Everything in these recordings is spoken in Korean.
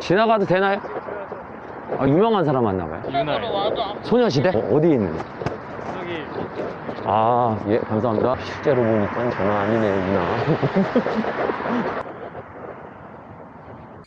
지나가도 되나요? 아, 유명한 사람 맞나 봐요. 유나요. 와도 안 소녀시대? 어, 어디에 있는? 여기 아, 예, 감사합니다. 실제로 보니까 전화 아니네요, 유나.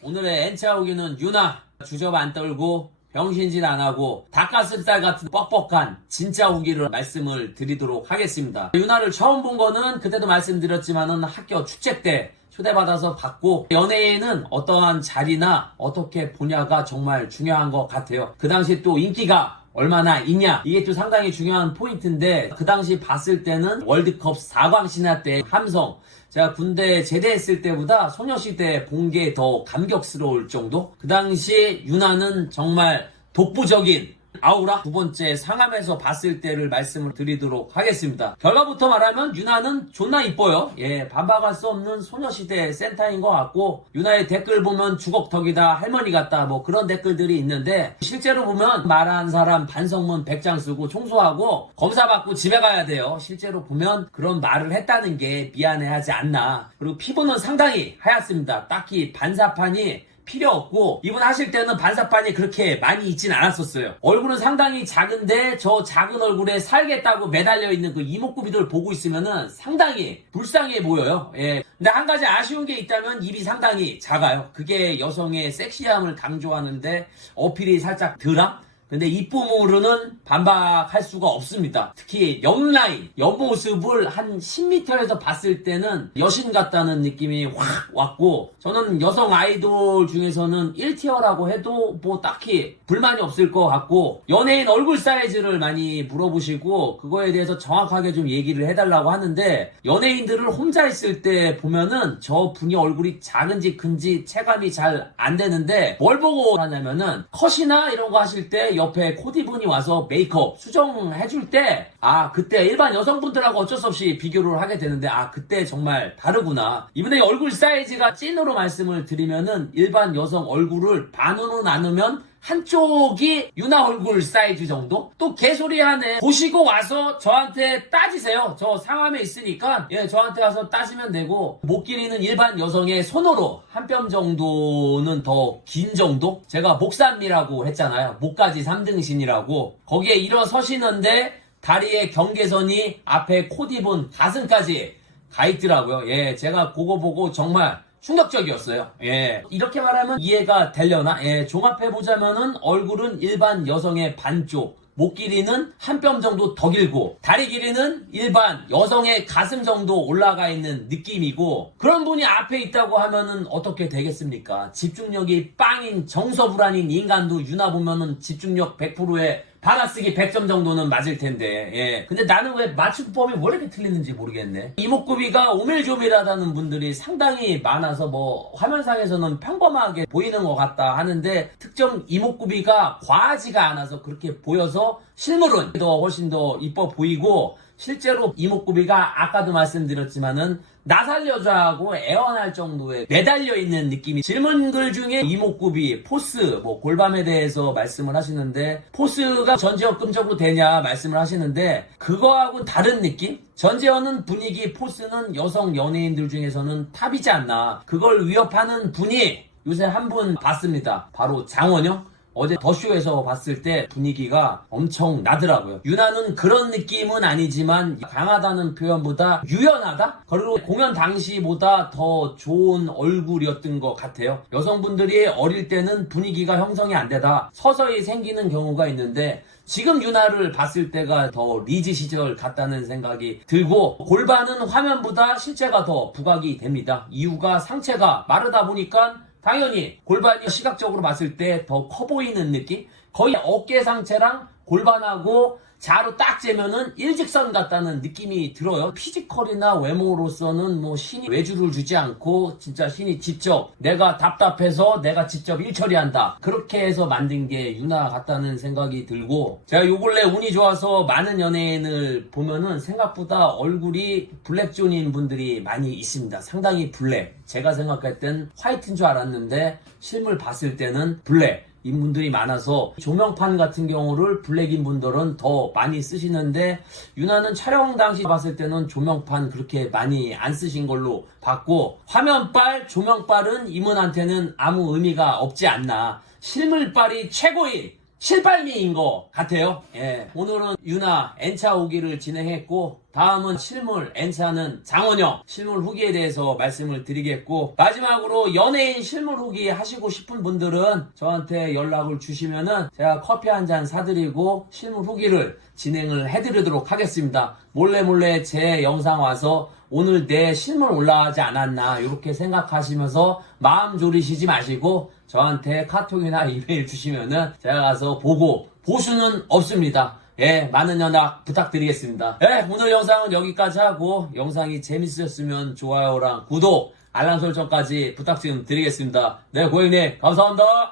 오늘의 엔차 오기는 유나 주접 안 떨고 병신짓 안 하고 닭가슴살 같은 뻑뻑한 진짜 후기를 말씀을 드리도록 하겠습니다. 유나를 처음 본 거는 그때도 말씀드렸지만은 학교 축제 때 초대받아서 봤고 연예인은 어떠한 자리나 어떻게 보냐가 정말 중요한 것 같아요. 그 당시 또 인기가 얼마나 있냐. 이게 또 상당히 중요한 포인트인데 그 당시 봤을 때는 월드컵 4광 신화 때 함성. 제가 군대 제대했을 때보다 소녀시대 본게더 감격스러울 정도? 그 당시 유나는 정말 독보적인 아우라 두 번째 상암에서 봤을 때를 말씀을 드리도록 하겠습니다. 결과부터 말하면 유나는 존나 이뻐요. 예, 반박할 수 없는 소녀시대 센터인 것 같고 유나의 댓글 보면 주걱턱이다 할머니 같다 뭐 그런 댓글들이 있는데 실제로 보면 말한 사람 반성문 100장 쓰고 청소하고 검사 받고 집에 가야 돼요. 실제로 보면 그런 말을 했다는 게 미안해하지 않나. 그리고 피부는 상당히 하얗습니다. 딱히 반사판이 필요 없고 이분 하실 때는 반사판이 그렇게 많이 있진 않았었어요. 얼굴은 상당히 작은데 저 작은 얼굴에 살겠다고 매달려 있는 그 이목구비들 보고 있으면은 상당히 불쌍해 보여요. 예. 근데 한 가지 아쉬운 게 있다면 입이 상당히 작아요. 그게 여성의 섹시함을 강조하는데 어필이 살짝 덜함? 근데 이쁨으로는 반박할 수가 없습니다. 특히 옆라인, 옆모습을 한 10m에서 봤을 때는 여신 같다는 느낌이 확 왔고 저는 여성 아이돌 중에서는 1티어라고 해도 뭐 딱히 불만이 없을 것 같고 연예인 얼굴 사이즈를 많이 물어보시고 그거에 대해서 정확하게 좀 얘기를 해달라고 하는데 연예인들을 혼자 있을 때 보면은 저 분이 얼굴이 작은지 큰지 체감이 잘 안 되는데 뭘 보고 하냐면은 컷이나 이런 거 하실 때 옆에 코디분이 와서 메이크업 수정해줄 때 아 그때 일반 여성분들하고 어쩔 수 없이 비교를 하게 되는데 아 그때 정말 다르구나. 이분의 얼굴 사이즈가 찐으로 말씀을 드리면은 일반 여성 얼굴을 반으로 나누면 한쪽이 유나 얼굴 사이즈 정도? 또 개소리 하네. 보시고 와서 저한테 따지세요. 저 상암에 있으니까, 예, 저한테 와서 따지면 되고, 목 길이는 일반 여성의 손으로 한 뼘 정도는 더 긴 정도? 제가 목산미라고 했잖아요. 목까지 3등신이라고. 거기에 일어서시는데, 다리의 경계선이 앞에 코디분 가슴까지 가 있더라고요. 예, 제가 그거 보고 정말 충격적이었어요. 예. 이렇게 말하면 이해가 되려나? 예, 종합해보자면은 얼굴은 일반 여성의 반쪽, 목 길이는 한 뼘 정도 더 길고, 다리 길이는 일반 여성의 가슴 정도 올라가 있는 느낌이고, 그런 분이 앞에 있다고 하면은 어떻게 되겠습니까? 집중력이 빵인 정서불안인 인간도 유나 보면은 집중력 100%에 받아쓰기 100점 정도는 맞을 텐데, 예. 근데 나는 왜 맞춤법이 왜 이렇게 틀리는지 모르겠네. 이목구비가 오밀조밀하다는 분들이 상당히 많아서 뭐, 화면상에서는 평범하게 보이는 것 같다 하는데, 특정 이목구비가 과하지가 않아서 그렇게 보여서, 실물은 더 훨씬 더 이뻐 보이고, 실제로 이목구비가 아까도 말씀드렸지만은 나 살려줘하고 애원할 정도의 매달려 있는 느낌이 질문글 중에 이목구비, 포스, 뭐 골밤에 대해서 말씀을 하시는데 포스가 전지역금적으로 되냐 말씀을 하시는데 그거하고는 다른 느낌? 전지현은 분위기, 포스는 여성 연예인들 중에서는 탑이지 않나. 그걸 위협하는 분이 요새 한 분 봤습니다. 바로 장원영? 어제 더쇼에서 봤을 때 분위기가 엄청 나더라고요. 유나는 그런 느낌은 아니지만 강하다는 표현보다 유연하다? 그리고 공연 당시보다 더 좋은 얼굴이었던 것 같아요. 여성분들이 어릴 때는 분위기가 형성이 안 되다 서서히 생기는 경우가 있는데 지금 유나를 봤을 때가 더 리즈 시절 같다는 생각이 들고 골반은 화면보다 실제가 더 부각이 됩니다. 이유가 상체가 마르다 보니까 당연히 골반이 시각적으로 봤을 때 더 커 보이는 느낌? 거의 어깨 상체랑 골반하고 자로 딱 재면은 일직선 같다는 느낌이 들어요. 피지컬이나 외모로서는 뭐 신이 외주를 주지 않고 진짜 신이 직접 내가 답답해서 내가 직접 일 처리한다. 그렇게 해서 만든 게 유나 같다는 생각이 들고 제가 요 근래 운이 좋아서 많은 연예인을 보면은 생각보다 얼굴이 블랙존인 분들이 많이 있습니다. 상당히 블랙. 제가 생각할 땐 화이트인 줄 알았는데 실물 봤을 때는 블랙. 인분들이 많아서 조명판 같은 경우를 블랙인 분들은 더 많이 쓰시는데 유나는 촬영 당시 봤을 때는 조명판 그렇게 많이 안 쓰신 걸로 봤고 화면빨, 조명빨은 이분한테는 아무 의미가 없지 않나 실물빨이 최고의 실발미인 것 같아요. 예. 오늘은 유나 N차 후기를 진행했고, 다음은 실물 N차는 장원영 실물 후기에 대해서 말씀을 드리겠고, 마지막으로 연예인 실물 후기 하시고 싶은 분들은 저한테 연락을 주시면은 제가 커피 한 잔 사드리고 실물 후기를 진행을 해드리도록 하겠습니다. 몰래 몰래 제 영상 와서 오늘 내 실물 올라가지 않았나 이렇게 생각하시면서 마음 졸이시지 마시고 저한테 카톡이나 이메일 주시면은 제가 가서 보고 보수는 없습니다. 예, 많은 연락 부탁드리겠습니다. 예, 오늘 영상은 여기까지 하고 영상이 재밌으셨으면 좋아요랑 구독, 알람 설정까지 부탁 좀 드리겠습니다. 네, 고객님 감사합니다.